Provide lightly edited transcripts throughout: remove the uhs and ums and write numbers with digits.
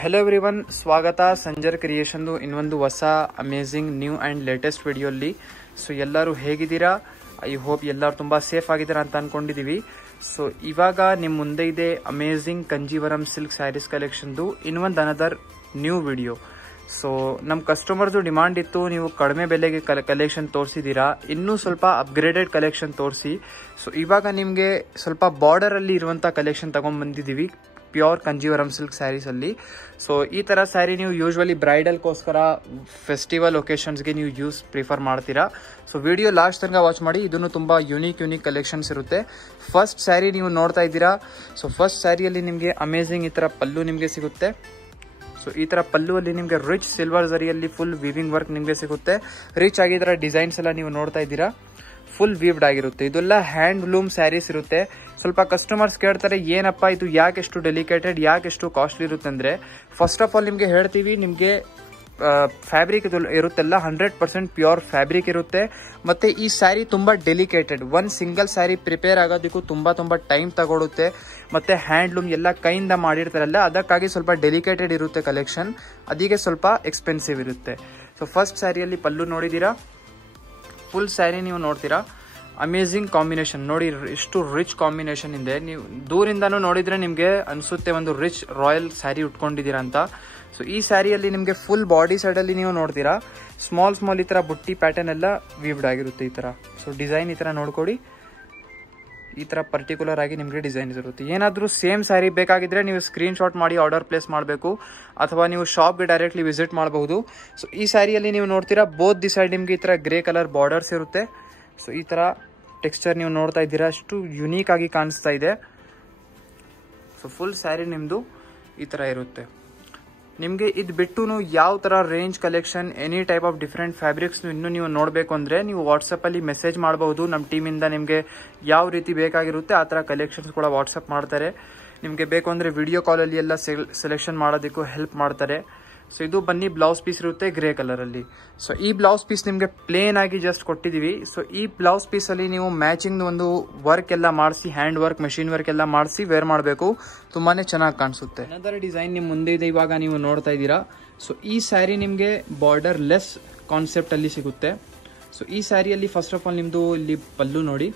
Hello everyone, ಸ್ವಾಗತ ಸಂಜರ್ ಕ್ರಿಯೇಷನ್ದು ಇನ್ನೊಂದು ಹೊಸ ಅಮೇಝಿಂಗ್ ನ್ಯೂ ಆ್ಯಂಡ್ ಲೇಟೆಸ್ಟ್ ವಿಡಿಯೋಲ್ಲಿ. ಸೊ ಎಲ್ಲರೂ ಹೇಗಿದ್ದೀರಾ? ಐ ಹೋಪ್ ಎಲ್ಲರೂ ತುಂಬ ಸೇಫ್ ಆಗಿದ್ದೀರಾ ಅಂತ ಅಂದ್ಕೊಂಡಿದ್ದೀವಿ. ಸೊ ಇವಾಗ ನಿಮ್ಮ ಮುಂದೆ ಇದೆ ಅಮೇಝಿಂಗ್ ಕಂಜೀವರಂ ಸಿಲ್ಕ್ ಸ್ಯಾರೀಸ್ ಕಲೆಕ್ಷನ್ದು ಇನ್ನೊಂದು ಅನದರ್ ನ್ಯೂ ವಿಡಿಯೋ. ಸೊ ನಮ್ಮ ಕಸ್ಟಮರ್ದು ಡಿಮಾಂಡ್ ಇತ್ತು, ನೀವು ಕಡಿಮೆ ಬೆಲೆಗೆ ಕಲೆಕ್ಷನ್ ತೋರಿಸಿದ್ದೀರಾ, ಇನ್ನೂ ಸ್ವಲ್ಪ ಅಪ್ಗ್ರೇಡೆಡ್ ಕಲೆಕ್ಷನ್ ತೋರಿಸಿ. ಸೊ ಇವಾಗ ನಿಮಗೆ ಸ್ವಲ್ಪ ಬಾರ್ಡರಲ್ಲಿ ಇರುವಂಥ ಕಲೆಕ್ಷನ್ ತಗೊಂಡ್ಬಂದಿದ್ದೀವಿ ಪ್ಯೂರ್ ಕಂಜೀವರಂ ಸಿಲ್ಕ್ ಸ್ಯಾರೀಸ್ ಅಲ್ಲಿ. ಸೊ ಈ ತರ ಸ್ಯಾರಿ ನೀವು ಯೂಶ್ವಲಿ ಬ್ರೈಡಲ್ಗೋಸ್ಕರ ಫೆಸ್ಟಿವಲ್ ಒಕೇಶನ್ಸ್ಗೆ ನೀವು ಪ್ರಿಫರ್ ಮಾಡ್ತೀರಾ. ಸೊ ವಿಡಿಯೋ ಲಾಸ್ಟ್ ತನಕ ವಾಚ್ ಮಾಡಿ, ಇದನ್ನು ತುಂಬಾ ಯೂನಿಕ್ ಕಲೆಕ್ಷನ್ಸ್ ಇರುತ್ತೆ. ಫಸ್ಟ್ ಸ್ಯಾರಿ ನೀವು ನೋಡ್ತಾ ಇದ್ದೀರಾ. ಸೊ ಫಸ್ಟ್ ಸ್ಯಾರಿಯಲ್ಲಿ ನಿಮಗೆ ಅಮೇಝಿಂಗ್ ಈ ತರ ಪಲ್ಲು ನಿಮಗೆ ಸಿಗುತ್ತೆ. ಸೊ ಈ ತರ ಪಲ್ಲುವಲ್ಲಿ ನಿಮಗೆ ರಿಚ್ ಸಿಲ್ವರ್ ಜರಿಯಲ್ಲಿ ಫುಲ್ ವೀವಿಂಗ್ ವರ್ಕ್ ನಿಮಗೆ ಸಿಗುತ್ತೆ. ರಿಚ್ ಆಗಿದ್ರ ಡಿಸೈನ್ಸ್ ಎಲ್ಲ ನೀವು ನೋಡ್ತಾ ಇದ್ದೀರಾ, ಫುಲ್ ವೀವ್ಡ್ ಆಗಿರುತ್ತೆ. ಇದೆಲ್ಲ ಹ್ಯಾಂಡ್ ಲೂಮ್ ಸ್ಯಾರೀಸ್ ಇರುತ್ತೆ. ಸ್ವಲ್ಪ ಕಸ್ಟಮರ್ಸ್ ಕೇಳ್ತಾರೆ, ಏನಪ್ಪ ಇದು ಯಾಕೆ ಎಷ್ಟು ಡೆಲಿಕೇಟೆಡ್, ಯಾಕೆ ಎಷ್ಟು ಕಾಸ್ಟ್ಲಿ ಇರುತ್ತೆ ಅಂದ್ರೆ, ಫಸ್ಟ್ ಆಫ್ ಆಲ್ ನಿಮಗೆ ಹೇಳ್ತೀವಿ, ನಿಮಗೆ ಫ್ಯಾಬ್ರಿಕ್ ಇರುತ್ತೆಲ್ಲ 100% ಪ್ಯೂರ್ ಫ್ಯಾಬ್ರಿಕ್ ಇರುತ್ತೆ. ಮತ್ತೆ ಈ ಸ್ಯಾರಿ ತುಂಬಾ ಡೆಲಿಕೇಟೆಡ್, ಒಂದ್ ಸಿಂಗಲ್ ಸ್ಯಾರಿ ಪ್ರಿಪೇರ್ ಆಗೋದಕ್ಕೂ ತುಂಬಾ ಟೈಮ್ ತಗೊಳುತ್ತೆ. ಮತ್ತೆ ಹ್ಯಾಂಡ್ಲೂಮ್ ಎಲ್ಲ ಕೈಯಿಂದ ಮಾಡಿರ್ತಾರಲ್ಲ, ಅದಕ್ಕಾಗಿ ಸ್ವಲ್ಪ ಡೆಲಿಕೇಟೆಡ್ ಇರುತ್ತೆ ಕಲೆಕ್ಷನ್, ಅದಕ್ಕೆ ಸ್ವಲ್ಪ ಎಕ್ಸ್ಪೆನ್ಸಿವ್ ಇರುತ್ತೆ. ಸೊ ಫಸ್ಟ್ ಸ್ಯಾರಿಯಲ್ಲಿ ಪಲ್ಲು ನೋಡಿದೀರಾ, ಫುಲ್ ಸ್ಯಾರಿ ನೀವು ನೋಡ್ತೀರಾ. ಅಮೇಝಿಂಗ್ ಕಾಂಬಿನೇಷನ್ ನೋಡಿ, ಎಷ್ಟು ರಿಚ್ ಕಾಂಬಿನೇಷನ್ ಇದೆ. ನೀವು ದೂರಿಂದಾನು ನೋಡಿದ್ರೆ ನಿಮಗೆ ಅನ್ಸುತ್ತೆ ಒಂದು ರಿಚ್ ರಾಯಲ್ ಸ್ಯಾರಿ ಉಟ್ಕೊಂಡಿದ್ದೀರಾ ಅಂತ. ಸೊ ಈ ಸ್ಯಾರಿಯಲ್ಲಿ ನಿಮಗೆ ಫುಲ್ ಬಾಡಿ ಸೈಡ್ ಅಲ್ಲಿ ನೀವು ನೋಡ್ತೀರಾ ಸ್ಮಾಲ್ ಈ ತರ ಬುಟ್ಟಿ ಪ್ಯಾಟರ್ನ್ ಎಲ್ಲ ವೀವ್ಡ್ ಆಗಿರುತ್ತೆ ಈ ತರ. ಸೊ ಡಿಸೈನ್ ಈ ತರ ನೋಡ್ಕೊಡಿ, ಈ ತರ ಪರ್ಟಿಕ್ಯುಲರ್ ಆಗಿ ನಿಮಗೆ ಡಿಸೈನ್ಸ್ ಇರುತ್ತೆ. ಏನಾದ್ರೂ ಸೇಮ್ ಸ್ಯಾರಿ ಬೇಕಾಗಿದ್ರೆ ನೀವು ಸ್ಕ್ರೀನ್ ಶಾಟ್ ಮಾಡಿ ಆರ್ಡರ್ ಪ್ಲೇಸ್ ಮಾಡಬೇಕು, ಅಥವಾ ನೀವು ಶಾಪ್ಗೆ ಡೈರೆಕ್ಟ್ಲಿ ವಿಸಿಟ್ ಮಾಡಬಹುದು. ಸೊ ಈ ಸ್ಯಾರಿಯಲ್ಲಿ ನೀವು ನೋಡ್ತೀರಾ ಬೋತ್ ದಿ ಸೈಡ್ ನಿಮಗೆ ಈ ತರ ಗ್ರೇ ಕಲರ್ ಬಾರ್ಡರ್ಸ್ ಇರುತ್ತೆ. ಸೊ ಈ ತರ ಟೆಕ್ಸ್ಚರ್ ನೀವು ನೋಡ್ತಾ ಇದ್ದೀರಾ, ಅಷ್ಟು ಯುನೀಕ್ ಆಗಿ ಕಾಣಿಸ್ತಾ ಇದೆ. ಸೊ ಫುಲ್ ಸ್ಯಾರಿ ನಿಮ್ದು ಈ ತರ ಇರುತ್ತೆ. ನಿಮಗೆ ಇದು ಬಿಟ್ಟು ಯಾವ ತರ range collection, any type of different fabrics ಇನ್ನು ನೀವು ನೋಡಬೇಕು ಅಂದ್ರೆ ನೀವು ವಾಟ್ಸಪ್ ಅಲ್ಲಿ ಮೆಸೇಜ್ ಮಾಡಬಹುದು. ನಮ್ಮ ಟೀಮಿಂದ ನಿಮಗೆ ಯಾವ ರೀತಿ ಬೇಕಾಗಿರುತ್ತೆ ಆ ತರ ಕಲೆಕ್ಷನ್ಸ್ ಕೂಡ ವಾಟ್ಸಪ್ ಮಾಡ್ತಾರೆ. ನಿಮಗೆ ಬೇಕು ಅಂದ್ರೆ ವಿಡಿಯೋ ಕಾಲ್ ಅಲ್ಲಿ ಎಲ್ಲ ಸೆಲೆಕ್ಷನ್ ಮಾಡೋದಕ್ಕೂ ಹೆಲ್ಪ್ ಮಾಡ್ತಾರೆ. ಸೊ ಇದು ಬನ್ನಿ ಬ್ಲೌಸ್ ಪೀಸ್ ಇರುತ್ತೆ ಗ್ರೇ ಕಲರ್ ಅಲ್ಲಿ. ಸೊ ಈ ಬ್ಲೌಸ್ ಪೀಸ್ ನಿಮಗೆ ಪ್ಲೇನ್ ಆಗಿ ಜಸ್ಟ್ ಕೊಟ್ಟಿದೀವಿ. ಸೊ ಈ ಬ್ಲೌಸ್ ಪೀಸ್ ಅಲ್ಲಿ ನೀವು ಮ್ಯಾಚಿಂಗ್ ಒಂದು ವರ್ಕ್ ಎಲ್ಲ ಮಾಡಿಸಿ, ಹ್ಯಾಂಡ್ ವರ್ಕ್, ಮೆಷಿನ್ ವರ್ಕ್ ಎಲ್ಲ ಮಾಡಿಸಿ ವೇರ್ ಮಾಡಬೇಕು, ತುಂಬಾನೇ ಚೆನ್ನಾಗಿ ಕಾಣಿಸುತ್ತೆ. ಅನದರ್ ಡಿಸೈನ್ ನಿಮ್ ಮುಂದೆ ಇದೆ, ಇವಾಗ ನೀವು ನೋಡ್ತಾ ಇದ್ದೀರಾ. ಸೊ ಈ ಸ್ಯಾರಿ ನಿಮಗೆ ಬಾರ್ಡರ್ ಲೆಸ್ ಕಾನ್ಸೆಪ್ಟ್ ಅಲ್ಲಿ ಸಿಗುತ್ತೆ. ಸೊ ಈ ಸ್ಯಾರಿಯಲ್ಲಿ ಫಸ್ಟ್ ಆಫ್ ಆಲ್ ನಿಮ್ದು ಇಲ್ಲಿ ಪಲ್ಲು ನೋಡಿ.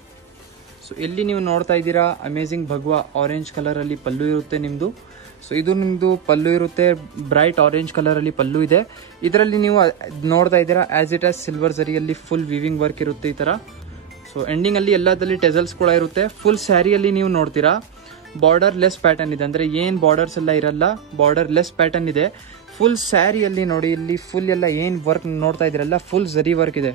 ಸೊ ಎಲ್ಲಿ ನೀವು ನೋಡ್ತಾ ಇದ್ದೀರಾ ಅಮೇಝಿಂಗ್ ಭಗವಾ ಆರೆಂಜ್ ಕಲರ್ ಅಲ್ಲಿ ಪಲ್ಲು ಇರುತ್ತೆ ನಿಮ್ದು. ಸೊ ಇದು ನಿಮ್ದು ಪಲ್ಲು ಇರುತ್ತೆ, ಬ್ರೈಟ್ ಆರೆಂಜ್ ಕಲರ್ ಅಲ್ಲಿ ಪಲ್ಲು ಇದೆ. ಇದರಲ್ಲಿ ನೀವು ನೋಡ್ತಾ ಇದ್ದೀರಾ ಆಸ್ ಇಟ್ ಆಸ್ ಸಿಲ್ವರ್ ಜರಿಯಲ್ಲಿ ಫುಲ್ ವೀವಿಂಗ್ ವರ್ಕ್ ಇರುತ್ತೆ ಈ ತರ. ಸೊ ಎಂಡಿಂಗ್ ಅಲ್ಲಿ ಎಲ್ಲದಲ್ಲಿ ಟೆಸಲ್ಸ್ ಕೂಡ ಇರುತ್ತೆ. ಫುಲ್ ಸ್ಯಾರಿಯಲ್ಲಿ ನೀವು ನೋಡ್ತೀರಾ ಬಾರ್ಡರ್ ಲೆಸ್ ಪ್ಯಾಟರ್ನ್ ಇದೆ, ಅಂದ್ರೆ ಏನ್ ಬಾರ್ಡರ್ಸ್ ಎಲ್ಲ ಇರಲ್ಲ, ಬಾರ್ಡರ್ ಲೆಸ್ ಪ್ಯಾಟರ್ನ್ ಇದೆ. ಫುಲ್ ಸ್ಯಾರಿಯಲ್ಲಿ ನೋಡಿ, ಇಲ್ಲಿ ಫುಲ್ ಎಲ್ಲ ಏನ್ ವರ್ಕ್ ನೋಡ್ತಾ ಇದ್ದೀರಲ್ಲ ಫುಲ್ ಜರಿ ವರ್ಕ್ ಇದೆ.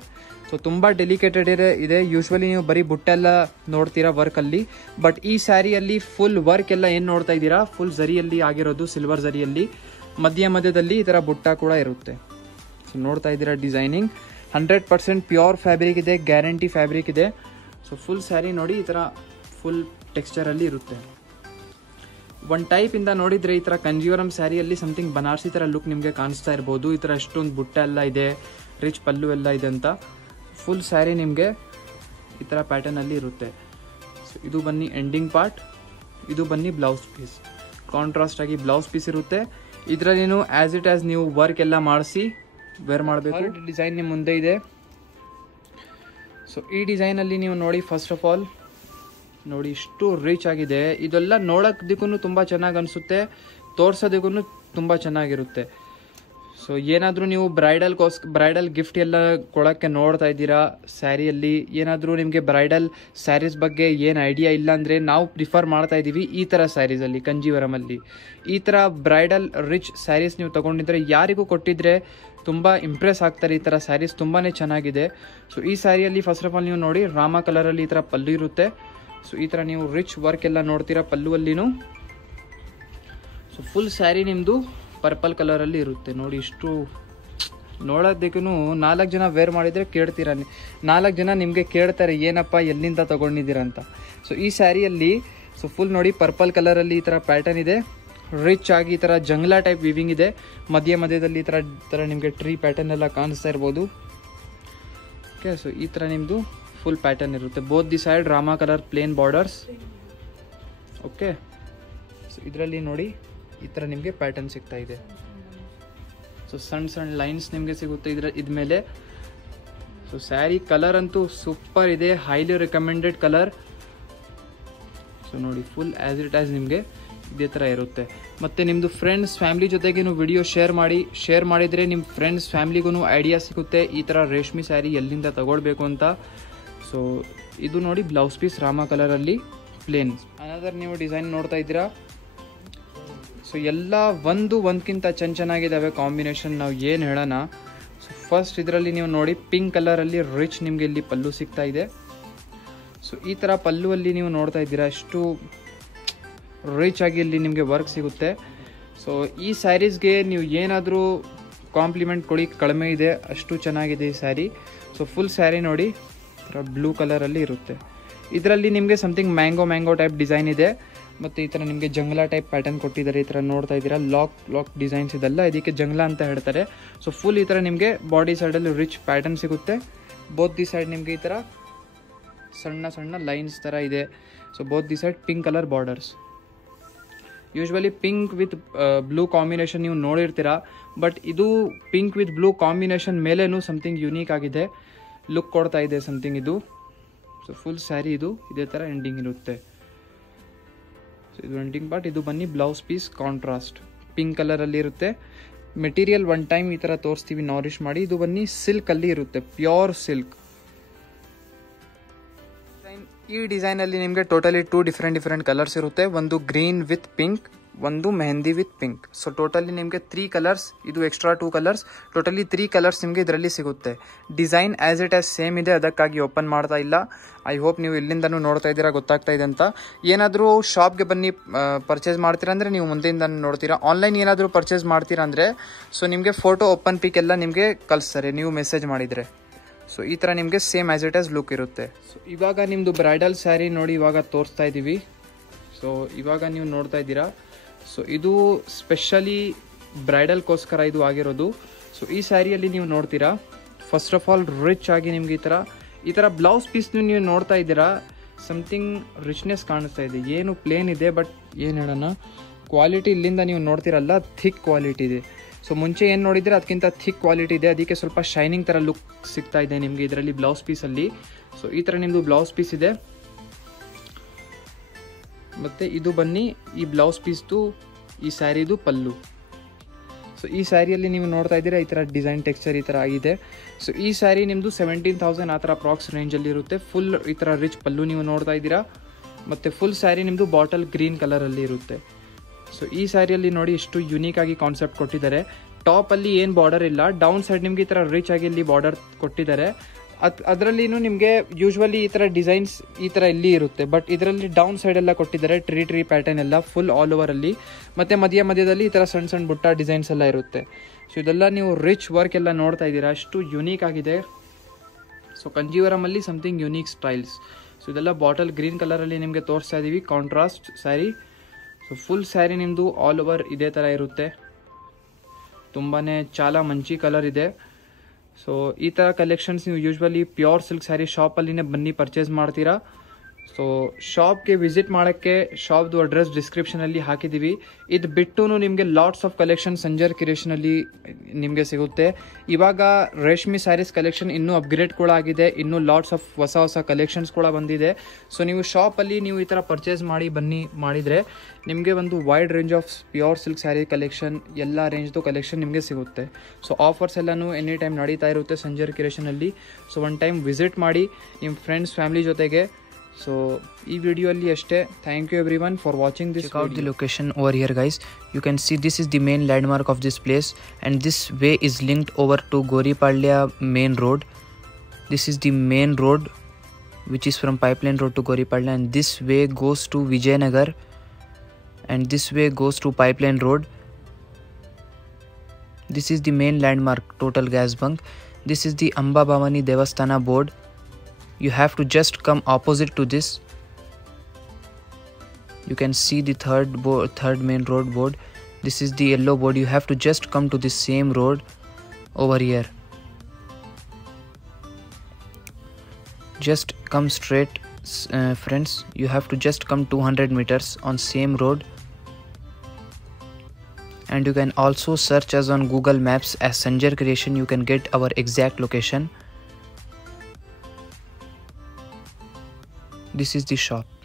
ಸೊ ತುಂಬಾ ಡೆಲಿಕೇಟೆಡ್ ಇದೆ. ಯೂಶ್ವಲಿ ನೀವು ಬರೀ ಬುಟ್ಟೆಲ್ಲ ನೋಡ್ತೀರಾ ವರ್ಕ್ ಅಲ್ಲಿ, ಬಟ್ ಈ ಸ್ಯಾರಿಯಲ್ಲಿ ಫುಲ್ ವರ್ಕ್ ಎಲ್ಲ ಏನ್ ನೋಡ್ತಾ ಇದ್ದೀರಾ ಫುಲ್ ಜರಿಯಲ್ಲಿ ಆಗಿರೋದು, ಸಿಲ್ವರ್ ಜರಿಯಲ್ಲಿ. ಮಧ್ಯದಲ್ಲಿ ಈ ತರ ಬುಟ್ಟ ಕೂಡ ಇರುತ್ತೆ. ಸೊ ನೋಡ್ತಾ ಇದ್ದೀರಾ ಡಿಸೈನಿಂಗ್ 100% ಪ್ಯೂರ್ ಫ್ಯಾಬ್ರಿಕ್ ಇದೆ, ಗ್ಯಾರಂಟಿ ಫ್ಯಾಬ್ರಿಕ್ ಇದೆ. ಸೊ ಫುಲ್ ಸ್ಯಾರಿ ನೋಡಿ ಈ ತರ ಫುಲ್ ಟೆಕ್ಸ್ಚರ್ ಅಲ್ಲಿ ಇರುತ್ತೆ. ಒನ್ ಟೈಪ್ ಇಂದ ನೋಡಿದ್ರೆ ಈ ತರ ಕಂಜೀವರಂ ಸ್ಯಾರಿಯಲ್ಲಿ ಸಮಥಿಂಗ್ ಬನಾರಸಿ ತರ ಲುಕ್ ನಿಮ್ಗೆ ಕಾಣಿಸ್ತಾ ಇರಬಹುದು. ಈ ತರ ಅಷ್ಟೊಂದು ಬುಟ್ಟ ಎಲ್ಲ ಇದೆ, ರಿಚ್ ಪಲ್ಲು ಎಲ್ಲ ಇದೆ ಅಂತ. ಫುಲ್ ಸ್ಯಾರಿ ನಿಮಗೆ ಈ ತರ ಪ್ಯಾಟರ್ನ್ ಅಲ್ಲಿ ಇರುತ್ತೆ. ಸೊ ಇದು ಬನ್ನಿ ಎಂಡಿಂಗ್ ಪಾರ್ಟ್, ಇದು ಬನ್ನಿ ಬ್ಲೌಸ್ ಪೀಸ್. ಕಾಂಟ್ರಾಸ್ಟ್ ಆಗಿ ಬ್ಲೌಸ್ ಪೀಸ್ ಇರುತ್ತೆ. ಇದರಲ್ಲಿ ಆಸ್ ಇಟ್ ಆಸ್ ನೀವು ವರ್ಕ್ ಎಲ್ಲ ಮಾಡಿಸಿ ವೇರ್ ಮಾಡಬೇಕು. ಡಿಸೈನ್ ನಿಮ್ಮ ಮುಂದೆ ಇದೆ. ಸೊ ಈ ಡಿಸೈನ್ ಅಲ್ಲಿ ನೀವು ನೋಡಿ, ಫಸ್ಟ್ ಆಫ್ ಆಲ್ ನೋಡಿ ಇಷ್ಟು ರಿಚ್ ಆಗಿದೆ. ಇದೆಲ್ಲ ನೋಡೋದಕ್ಕೂ ತುಂಬಾ ಚೆನ್ನಾಗಿ ಅನಿಸುತ್ತೆ, ತೋರ್ಸೋದಕ್ಕೂ ತುಂಬಾ ಚೆನ್ನಾಗಿರುತ್ತೆ. ಸೊ ಏನಾದರೂ ನೀವು ಬ್ರೈಡಲ್ ಗಿಫ್ಟ್ ಎಲ್ಲ ಕೊಡೋಕ್ಕೆ ನೋಡ್ತಾ ಇದ್ದೀರಾ ಸ್ಯಾರಿಯಲ್ಲಿ, ಏನಾದರೂ ನಿಮಗೆ ಬ್ರೈಡಲ್ ಸ್ಯಾರೀಸ್ ಬಗ್ಗೆ ಏನು ಐಡಿಯಾ ಇಲ್ಲ ಅಂದರೆ ನಾವು ಪ್ರಿಫರ್ ಮಾಡ್ತಾ ಇದ್ದೀವಿ ಈ ಥರ ಸ್ಯಾರೀಸಲ್ಲಿ, ಕಂಜೀವರಮಲ್ಲಿ. ಈ ಥರ ಬ್ರೈಡಲ್ ರಿಚ್ ಸ್ಯಾರೀಸ್ ನೀವು ತೊಗೊಂಡಿದ್ರೆ ಯಾರಿಗೂ ಕೊಟ್ಟಿದ್ರೆ ತುಂಬ ಇಂಪ್ರೆಸ್ ಆಗ್ತಾರೆ. ಈ ಥರ ಸ್ಯಾರೀಸ್ ತುಂಬಾ ಚೆನ್ನಾಗಿದೆ. ಸೊ ಈ ಸ್ಯಾರಿಯಲ್ಲಿ ಫಸ್ಟ್ ಆಫ್ ಆಲ್ ನೀವು ನೋಡಿ ರಾಮ ಕಲರಲ್ಲಿ ಈ ಥರ ಪಲ್ಲು ಇರುತ್ತೆ. ಸೊ ಈ ಥರ ನೀವು ರಿಚ್ ವರ್ಕ್ ಎಲ್ಲ ನೋಡ್ತೀರಾ ಪಲ್ಲುವಲ್ಲಿನೂ. ಸೊ ಫುಲ್ ಸ್ಯಾರಿ ನಿಮ್ಮದು ಪರ್ಪಲ್ ಕಲರ್ ಅಲ್ಲಿ ಇರುತ್ತೆ ನೋಡಿ. ಇಷ್ಟು ನೋಡೋದಕ್ಕೂ 4 ಜನ ವೇರ್ ಮಾಡಿದ್ರೆ ಕೇಳ್ತೀರಾ, 4 ಜನ ನಿಮಗೆ ಕೇಳ್ತಾರೆ ಏನಪ್ಪ ಎಲ್ಲಿಂದ ತಗೊಂಡಿದ್ದೀರಾ ಅಂತ. ಸೊ ಈ ಸ್ಯಾರಿಯಲ್ಲಿ ಸೊ ಫುಲ್ ನೋಡಿ ಪರ್ಪಲ್ ಕಲರ್ ಅಲ್ಲಿ ಈ ತರ ಪ್ಯಾಟರ್ನ್ ಇದೆ, ರಿಚ್ ಆಗಿ ಈ ತರ ಜಂಗ್ಲಾ ಟೈಪ್ ವಿವಿಂಗ್ ಇದೆ. ಮಧ್ಯದಲ್ಲಿ ಈ ತರ ನಿಮಗೆ ಟ್ರೀ ಪ್ಯಾಟರ್ನ್ ಎಲ್ಲ ಕಾಣಿಸ್ತಾ ಇರ್ಬೋದು. ಓಕೆ, ಸೊ ಈ ತರ ನಿಮ್ದು ಫುಲ್ ಪ್ಯಾಟರ್ನ್ ಇರುತ್ತೆ. Both the side Rama colour plain borders. Okay, so ಇದರಲ್ಲಿ ನೋಡಿ ಈ ಥರ ನಿಮಗೆ ಪ್ಯಾಟರ್ನ್ ಸಿಗ್ತಾ ಇದೆ. ಸೊ ಸಣ್ಣ ಲೈನ್ಸ್ ನಿಮಗೆ ಸಿಗುತ್ತೆ ಇದ್ಮೇಲೆ. ಸೊ ಸ್ಯಾರಿ ಕಲರ್ ಅಂತೂ ಸೂಪರ್ ಇದೆ, ಹೈಲಿ ರೆಕಮೆಂಡೆಡ್ ಕಲರ್. ಸೊ ನೋಡಿ ಫುಲ್ ಆ್ಯಸ್ ಇಟ್ ಆ್ಯಸ್ ನಿಮಗೆ ಇದೇ ಥರ ಇರುತ್ತೆ. ಮತ್ತು ನಿಮ್ಮದು ಫ್ರೆಂಡ್ಸ್ ಫ್ಯಾಮಿಲಿ ಜೊತೆಗೆ ನೀವು ವಿಡಿಯೋ ಶೇರ್ ಮಾಡಿದರೆ ನಿಮ್ಮ ಫ್ರೆಂಡ್ಸ್ ಫ್ಯಾಮಿಲಿಗೂ ಐಡಿಯಾ ಸಿಗುತ್ತೆ ಈ ಥರ ರೇಷ್ಮೆ ಸ್ಯಾರಿ ಎಲ್ಲಿಂದ ತಗೊಳ್ಬೇಕು ಅಂತ. ಸೊ ಇದು ನೋಡಿ ಬ್ಲೌಸ್ ಪೀಸ್ ರಾಮ ಕಲರಲ್ಲಿ ಪ್ಲೇನ್. ಅನದರ್ ನೀವು ಡಿಸೈನ್ ನೋಡ್ತಾ ಇದ್ದೀರಾ. ಸೊ ಎಲ್ಲ ಒಂದಕ್ಕಿಂತ ಚೆನ್ನಾಗಿದ್ದಾವೆ ಕಾಂಬಿನೇಷನ್, ನಾವು ಏನು ಹೇಳೋಣ. ಸೊ ಫಸ್ಟ್ ಇದರಲ್ಲಿ ನೀವು ನೋಡಿ ಪಿಂಕ್ ಕಲರಲ್ಲಿ ರಿಚ್ ನಿಮಗೆ ಇಲ್ಲಿ ಪಲ್ಲು ಸಿಗ್ತಾ ಇದೆ. ಸೊ ಈ ಥರ ಪಲ್ಲುವಲ್ಲಿ ನೀವು ನೋಡ್ತಾ ಇದ್ದೀರಾ ಎಷ್ಟು ರಿಚ್ ಆಗಿ ಇಲ್ಲಿ ನಿಮಗೆ ವರ್ಕ್ ಸಿಗುತ್ತೆ. ಸೊ ಈ ಸ್ಯಾರೀಸ್ಗೆ ನೀವು ಏನಾದರೂ ಕಾಂಪ್ಲಿಮೆಂಟ್ ಕೊಡಿ ಕಡಿಮೆ ಇದೆ, ಅಷ್ಟು ಚೆನ್ನಾಗಿದೆ ಈ ಸ್ಯಾರಿ. ಸೊ ಫುಲ್ ಸ್ಯಾರಿ ನೋಡಿ ಈ ಥರ ಬ್ಲೂ ಕಲರಲ್ಲಿ ಇರುತ್ತೆ. ಇದರಲ್ಲಿ ನಿಮಗೆ ಸಮಥಿಂಗ್ ಮ್ಯಾಂಗೋ ಟೈಪ್ ಡಿಸೈನ್ ಇದೆ. ಮತ್ತು ಈ ಥರ ನಿಮಗೆ ಜಂಗ್ಲಾ ಟೈಪ್ ಪ್ಯಾಟರ್ನ್ ಕೊಟ್ಟಿದ್ದಾರೆ. ಈ ಥರ ನೋಡ್ತಾ ಇದ್ದೀರಾ ಲಾಕ್ ಡಿಸೈನ್ಸ್ ಇದೆಲ್ಲ, ಇದಕ್ಕೆ ಜಂಗ್ಲಾ ಅಂತ ಹೇಳ್ತಾರೆ. ಸೊ ಫುಲ್ ಈ ಥರ ನಿಮಗೆ ಬಾಡಿ ಸೈಡಲ್ಲಿ ರಿಚ್ ಪ್ಯಾಟರ್ನ್ ಸಿಗುತ್ತೆ. ಬೋತ್ ದಿ ಸೈಡ್ ನಿಮಗೆ ಈ ಥರ ಸಣ್ಣ ಲೈನ್ಸ್ ಥರ ಇದೆ. So both the side pink colour borders. Usually pink with blue combination ನೀವು ನೋಡಿರ್ತೀರಾ, ಬಟ್ ಇದು ಪಿಂಕ್ ವಿತ್ ಬ್ಲೂ ಕಾಂಬಿನೇಷನ್ ಮೇಲೇನು ಸಮಥಿಂಗ್ ಯುನೀಕ್ ಆಗಿದೆ, ಲುಕ್ ಕೊಡ್ತಾ ಇದೆ ಸಮಥಿಂಗ್ ಇದು. ಸೊ ಫುಲ್ ಸ್ಯಾರಿ ಇದು ಇದೇ ಥರ ಎಂಡಿಂಗ್ ಇರುತ್ತೆ. ಸೊ ಇದು ಎಂಡಿಂಗ್ ಪಾರ್ಟ್. ಇದು ಬನ್ನಿ ಬ್ಲೌಸ್ ಪೀಸ್ ಕಾಂಟ್ರಾಸ್ಟ್ ಪಿಂಕ್ ಕಲರಲ್ಲಿ ಇರುತ್ತೆ. ಮೆಟೀರಿಯಲ್ ಒನ್ ಟೈಮ್ ಈ ಥರ ತೋರಿಸ್ತೀವಿ ನಾರಿಶ್ ಮಾಡಿ. ಇದು ಬನ್ನಿ ಸಿಲ್ಕಲ್ಲಿ ಇರುತ್ತೆ, ಪ್ಯೂರ್ ಸಿಲ್ಕ್. ಈ ಡಿಸೈನಲ್ಲಿ ನಿಮಗೆ ಟೋಟಲಿ 2 ಡಿಫ್ರೆಂಟ್ ಕಲರ್ಸ್ ಇರುತ್ತೆ. ಒಂದು ಗ್ರೀನ್ ವಿತ್ ಪಿಂಕ್, ಒಂದು mehndi with pink. So totally ನಿಮಗೆ 3 ಕಲರ್ಸ್, ಇದು ಎಕ್ಸ್ಟ್ರಾ 2 ಕಲರ್ಸ್, ಟೋಟಲಿ 3 ಕಲರ್ಸ್ ನಿಮಗೆ ಇದರಲ್ಲಿ ಸಿಗುತ್ತೆ. Design as it as same ಇದೆ, ಅದಕ್ಕಾಗಿ ಓಪನ್ ಮಾಡ್ತಾ ಇಲ್ಲ. ಐ ಹೋಪ್ ನೀವು ಇಲ್ಲಿಂದನೂ ನೋಡ್ತಾ ಇದ್ದೀರಾ, ಗೊತ್ತಾಗ್ತಾ ಇದೆ ಅಂತ. ಏನಾದರೂ ಶಾಪ್ಗೆ ಬನ್ನಿ ಪರ್ಚೇಸ್ ಮಾಡ್ತೀರಾ ಅಂದರೆ ನೀವು ಮುಂದೆಯಿಂದ ನೋಡ್ತೀರಾ. ಆನ್ಲೈನ್ ಏನಾದರೂ ಪರ್ಚೇಸ್ ಮಾಡ್ತೀರಾ ಅಂದರೆ ಸೊ ನಿಮಗೆ ಫೋಟೋ ಓಪನ್ ಪಿಕ್ ಎಲ್ಲ ನಿಮಗೆ ಕಳಿಸ್ತಾರೆ ನೀವು ಮೆಸೇಜ್ ಮಾಡಿದರೆ. ಸೊ ಈ ಥರ ನಿಮಗೆ same as it as look ಇರುತ್ತೆ. ಸೊ ಇವಾಗ ನಿಮ್ಮದು ಬ್ರೈಡಲ್ ಸ್ಯಾರಿ ನೋಡಿ ಇವಾಗ ತೋರಿಸ್ತಾ ಇದ್ದೀವಿ. ಸೊ ಇವಾಗ ನೀವು ನೋಡ್ತಾ ಇದ್ದೀರಾ. ಸೊ ಇದು ಸ್ಪೆಷಲಿ ಬ್ರೈಡಲ್ಗೋಸ್ಕರ ಇದು ಆಗಿರೋದು. ಸೊ ಈ ಸ್ಯಾರಿಯಲ್ಲಿ ನೀವು ನೋಡ್ತೀರಾ, ಫಸ್ಟ್ ಆಫ್ ಆಲ್ ರಿಚ್ ಆಗಿ ನಿಮ್ಗೆ ಈ ಥರ ಬ್ಲೌಸ್ ಪೀಸ್ನು ನೀವು ನೋಡ್ತಾ ಇದ್ದೀರಾ, ಸಮಥಿಂಗ್ ರಿಚ್ನೆಸ್ ಕಾಣಿಸ್ತಾ ಇದೆ. ಏನು ಪ್ಲೇನ್ ಇದೆ, ಬಟ್ ಏನು ಹೇಳೋಣ, ಕ್ವಾಲಿಟಿ ಇಲ್ಲಿಂದ ನೀವು ನೋಡ್ತಿರಲ್ಲ ಥಿಕ್ ಕ್ವಾಲಿಟಿ ಇದೆ. ಸೊ ಮುಂಚೆ ಏನು ನೋಡಿದ್ರೆ ಅದಕ್ಕಿಂತ ಥಿಕ್ ಕ್ವಾಲಿಟಿ ಇದೆ, ಅದಕ್ಕೆ ಸ್ವಲ್ಪ ಶೈನಿಂಗ್ ಥರ ಲುಕ್ ಸಿಗ್ತಾ ಇದೆ ನಿಮಗೆ ಇದರಲ್ಲಿ ಬ್ಲೌಸ್ ಪೀಸಲ್ಲಿ. ಸೊ ಈ ಥರ ನಿಮ್ಮದು ಬ್ಲೌಸ್ ಪೀಸ್ ಇದೆ. ಮತ್ತು ಇದು ಬನ್ನಿ ಈ ಬ್ಲೌಸ್ ಪೀಸ್ದು ಈ ಸ್ಯಾರಿದು ಪಲ್ಲು. ಸೊ ಈ ಸ್ಯಾರಿಯಲ್ಲಿ ನೀವು ನೋಡ್ತಾ ಇದ್ದೀರಾ ಈ ಥರ ಡಿಸೈನ್ ಟೆಕ್ಸ್ಚರ್ ಈ ಥರ ಆಗಿದೆ. ಸೊ ಈ ಸ್ಯಾರಿ ನಿಮ್ಮದು 17,000 ಆ ಥರ ಅಪ್ರಾಕ್ಸ್ ರೇಂಜಲ್ಲಿ ಇರುತ್ತೆ. ಫುಲ್ ಈ ಥರ ರಿಚ್ ಪಲ್ಲು ನೀವು ನೋಡ್ತಾ ಇದ್ದೀರಾ. ಮತ್ತು ಫುಲ್ ಸ್ಯಾರಿ ನಿಮ್ಮದು ಬಾಟಲ್ ಗ್ರೀನ್ ಕಲರಲ್ಲಿ ಇರುತ್ತೆ. ಸೊ ಈ ಸ್ಯಾರಿಯಲ್ಲಿ ನೋಡಿ ಎಷ್ಟು ಯುನೀಕ್ ಆಗಿ ಕಾನ್ಸೆಪ್ಟ್ ಕೊಟ್ಟಿದ್ದಾರೆ. ಟಾಪಲ್ಲಿ ಏನು ಬಾರ್ಡರ್ ಇಲ್ಲ, ಡೌನ್ ಸೈಡ್ ನಿಮಗೆ ಈ ಥರ ರಿಚ್ ಆಗಿ ಇಲ್ಲಿ ಬಾರ್ಡರ್ ಕೊಟ್ಟಿದ್ದಾರೆ. ಅದರಲ್ಲಿನೂ ನಿಮಗೆ ಯೂಶ್ವಲಿ ಈ ಥರ ಡಿಸೈನ್ಸ್ ಈ ಥರ ಇಲ್ಲಿ ಇರುತ್ತೆ, ಬಟ್ ಇದರಲ್ಲಿ ಡೌನ್ ಸೈಡ್ ಎಲ್ಲ ಕೊಟ್ಟಿದ್ದಾರೆ ಟ್ರೀ ಪ್ಯಾಟರ್ನ್ ಎಲ್ಲ ಫುಲ್ ಆಲ್ ಓವರಲ್ಲಿ. ಮತ್ತು ಮಧ್ಯದಲ್ಲಿ ಈ ಥರ ಸಣ್ಣ ಬುಟ್ಟ ಡಿಸೈನ್ಸ್ ಎಲ್ಲ ಇರುತ್ತೆ. ಸೊ ಇದೆಲ್ಲ ನೀವು ರಿಚ್ ವರ್ಕ್ ಎಲ್ಲ ನೋಡ್ತಾ ಇದ್ದೀರಾ, ಅಷ್ಟು ಯುನೀಕ್ ಆಗಿದೆ. ಸೊ ಕಂಜೀವರಮಲ್ಲಿ ಸಮಥಿಂಗ್ ಯುನೀಕ್ ಸ್ಟೈಲ್ಸ್. ಸೊ ಇದೆಲ್ಲ ಬಾಟಲ್ ಗ್ರೀನ್ ಕಲರಲ್ಲಿ ನಿಮಗೆ ತೋರಿಸ್ತಾ ಇದ್ದೀವಿ contrast sari. So full sari ನಿಮ್ಮದು ಆಲ್ ಓವರ್ ಇದೇ ಥರ ಇರುತ್ತೆ, ತುಂಬಾ ಚಾಲ ಮಂಚಿ ಕಲರ್ ಇದೆ. ಸೊ ಈ ಥರ ಕಲೆಕ್ಷನ್ಸ್ ನೀವು ಯೂಶ್ವಲಿ ಪ್ಯೂರ್ ಸಿಲ್ಕ್ ಸ್ಯಾರಿ ಶಾಪಲ್ಲಿನೇ ಬನ್ನಿ ಪರ್ಚೇಸ್ ಮಾಡ್ತೀರಾ. ಸೊ ಶಾಪ್ಗೆ ವಿಸಿಟ್ ಮಾಡೋಕ್ಕೆ ಶಾಪ್ದು ಅಡ್ರೆಸ್ ಡಿಸ್ಕ್ರಿಪ್ಷನಲ್ಲಿ ಹಾಕಿದ್ದೀವಿ. ಇದು ಬಿಟ್ಟು ನಿಮಗೆ ಲಾಟ್ಸ್ ಆಫ್ ಕಲೆಕ್ಷನ್ ಸಂಜರ್ ಕ್ರಿಯೇಷನಲ್ಲಿ ನಿಮಗೆ ಸಿಗುತ್ತೆ. ಇವಾಗ ರೇಷ್ಮೆ ಸ್ಯಾರೀಸ್ ಕಲೆಕ್ಷನ್ ಇನ್ನೂ ಅಪ್ಗ್ರೇಡ್ ಕೂಡ ಆಗಿದೆ, ಇನ್ನೂ ಲಾಟ್ಸ್ ಆಫ್ ಹೊಸ ಕಲೆಕ್ಷನ್ಸ್ ಕೂಡ ಬಂದಿದೆ. ಸೊ ನೀವು ಶಾಪಲ್ಲಿ ನೀವು ಈ ಥರ ಪರ್ಚೇಸ್ ಮಾಡಿದರೆ ನಿಮಗೆ ಒಂದು wide range of pure silk sari collection, ಎಲ್ಲ ರೇಂಜ್ದು ಕಲೆಕ್ಷನ್ ನಿಮಗೆ ಸಿಗುತ್ತೆ. ಸೊ ಆಫರ್ಸ್ ಎಲ್ಲನೂ ಎನಿ ಟೈಮ್ ನಡೀತಾ ಇರುತ್ತೆ ಸಂಜರ್ ಕ್ರಿಯೇಷನಲ್ಲಿ. ಸೊ ಒನ್ ಟೈಮ್ ವಿಸಿಟ್ ಮಾಡಿ ನಿಮ್ಮ ಫ್ರೆಂಡ್ಸ್ ಫ್ಯಾಮಿಲಿ ಜೊತೆಗೆ. ಸೊ ಈ ವಿಡಿಯೋ ಅಲ್ಲಿ ಅಷ್ಟೇ. Thank you everyone for watching this. Check out the location over here, guys. You can see this is the main landmark of this place, and this way is linked over to Goripalya main road. This is the main road which is from Pipeline Road to Goripalya, and this way goes to Vijayanagar, and this way goes to Pipeline Road. This is the main landmark, Total Gas Bunk. This is the Amba Bhavani Devasthana board. You have to just come opposite to this. You can see the third main road board. This is the yellow board. You have to just come to the same road over here. Just come straight, friends. You have to just come 200 meters on same road. and you can also search us on Google Maps as Sanjar Creation. You can get our exact location. This is the shop.